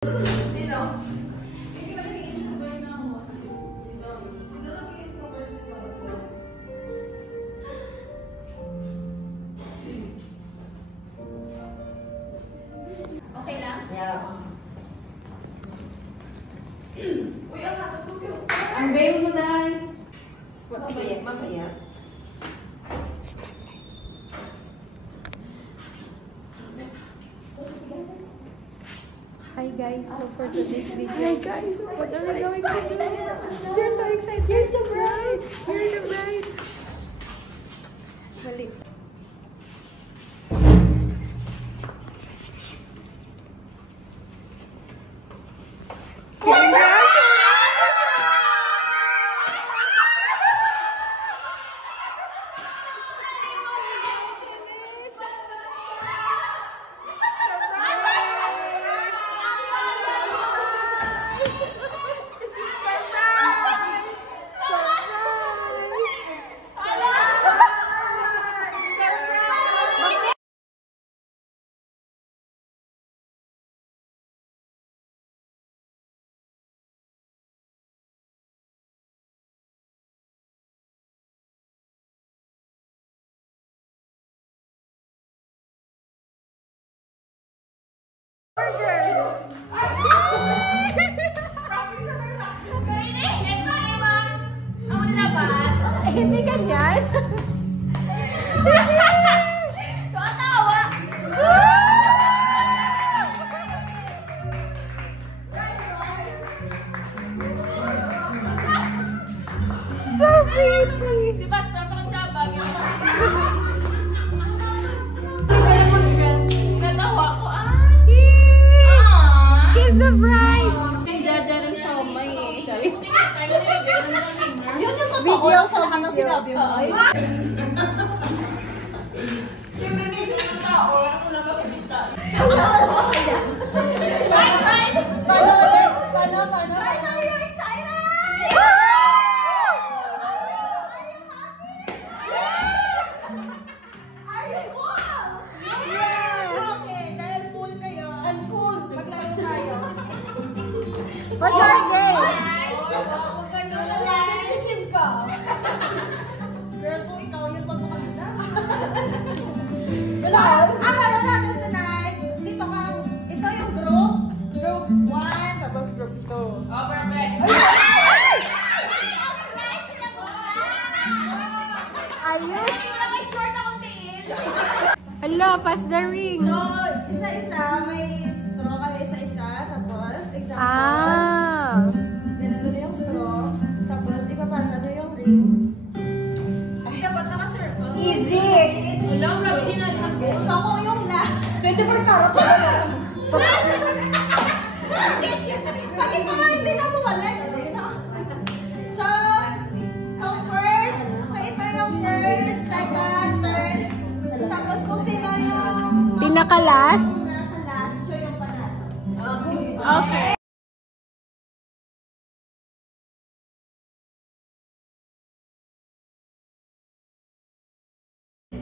Sino? Okay lang? Yeah. Uy, ang nakatulog yun. Ang bail mo na. Mamaya, mamaya. Hi guys, so for today's video, hi guys, what are we going to do? You're so excited. Here's the bride. Here's the bride. Balik. Hindi ganyan. Tatawa. So pretty. Si Pastor pang sabag yun. Natawa ko. Kiss the bride. Dada ng siomay eh. Sabi. Yun yung Video sa lahat ng sinabi mo. Paano? Guys, are you excited? Are you full? Yeah! Okay, dahil full kayo. And full. Maglaro tayo. What's our game? Sensitive ka. Girl, kung ikaw yun, pag makaganda. So, ang ano natin tonight, dito ka, ito yung group. Group 1, tapos group 2. Oh, perfect. Ayun. May short akong tiil. Hello, pass the ring. So, isa-isa, may straw kami isa-isa, tapos, example, ganito na yung straw, tapos ipapasa nyo yung ring. Ay, dapat naka-circle. Easy! Wala, grabe din na. So, kung yung last, 24 karat na lang. Pag ito nga hindi na mawala, So first, so ito yung first, second, third, tapos kung sino yung Pinaka-last? nasa last, siya yung panalo. Okay.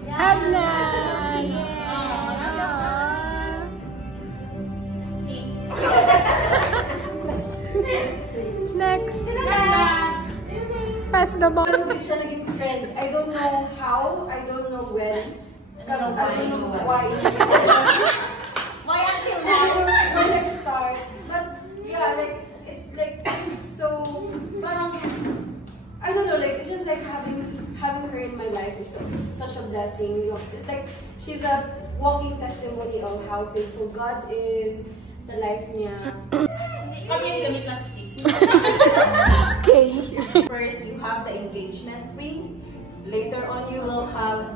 Hug na! Next. Sino next? Pass the ball. Hindi siya naging friend. I don't know how, I don't know when. I don't know why. Why until now? When it start. But yeah, like, it's like, it's so, parang, I don't know, like, it's just like having her in my life is such a blessing, you know. It's like, she's a walking testimony of how faithful God is sa life niya. Pag yung gamit na stick. Okay. First, you have the engagement ring. Later on, you will have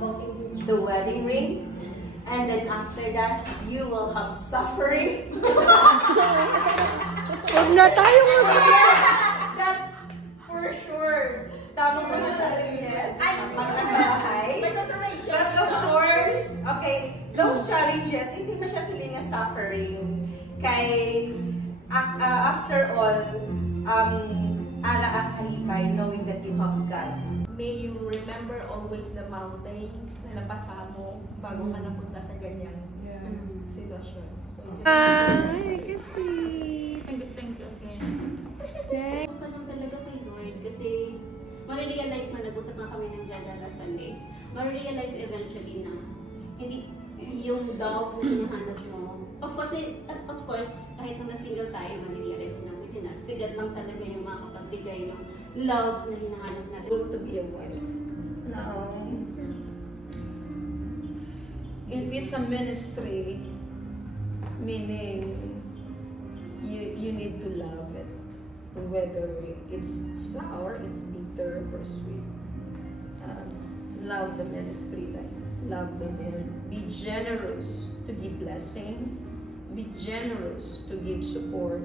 the wedding ring. And then after that, you will have suffering. Huwag na tayo That's for sure. Tama mo na siya, yes. Magkasabahay. But of course, okay, those challenges, hindi ba siya sila na suffering? Kay, after all, ala kalipay, knowing that you have God. May you remember always the mountains na napasa mo bago ka napunta sa ganyang sitwasyon. So, Thank you again. Gusto lang talaga kay Lord kasi marirealize mo, nag-usap na kami ng Jaja last Sunday, marirealize eventually na hindi yung love na hinahanap mo. Of course, kahit naman single tayo, marirealize natin yun na sigat lang talaga yung makakapagbigay ng love na hinahanap natin. To be a wife. Now, if it's a ministry, meaning you need to love it, whether it's sour, it's bitter, or sweet. Love the ministry, like love the Lord. Be generous to give blessing. Be generous to give support.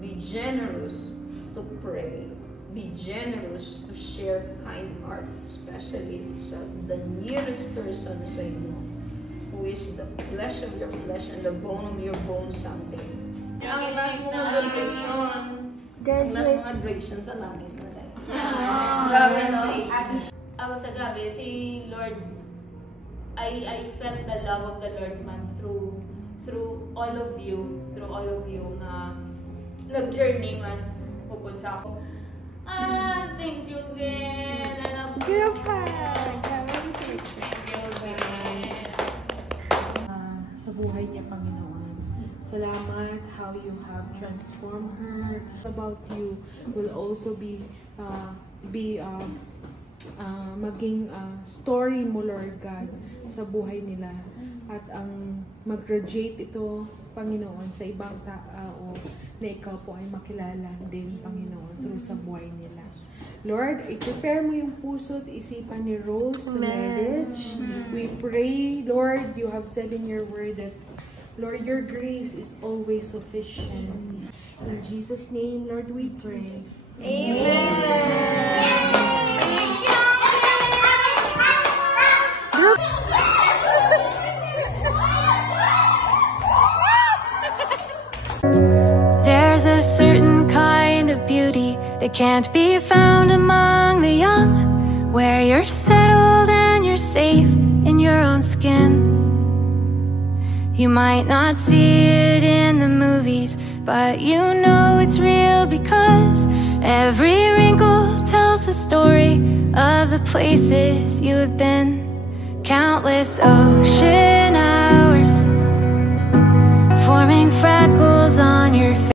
Be generous to pray. Be generous to share kind heart, especially sa the nearest person sa inyo, who is the flesh of your flesh and the bone of your bone someday. Ang last mga graduation. Ang last mga graduation sa langit. Grabe, no? Sa grabe, si Lord, I felt the love of the Lord man through all of you na nag-journey man pupunta ako. Thank you again. Good pa! Thank you again. Sa buhay niya, Panginoon. Salamat how you have transformed her. About you will also be maging story mo, Lord God, sa buhay nila. At ang mag-graduate ito, Panginoon, sa ibang tao na ikaw po ay makilala din, Panginoon, through sa buhay nila. Lord, i-prepare mo yung puso at isipan ni Rose sa marriage. We pray, Lord, you have said in your word that, Lord, your grace is always sufficient. In Jesus' name, Lord, we pray. There's a certain kind of beauty that can't be found among the young, where you're settled and you're safe in your own skin. You might not see it in the movies, but you know it's real because every wrinkle tells the story of the places you have been. Countless ocean hours forming freckles on your face.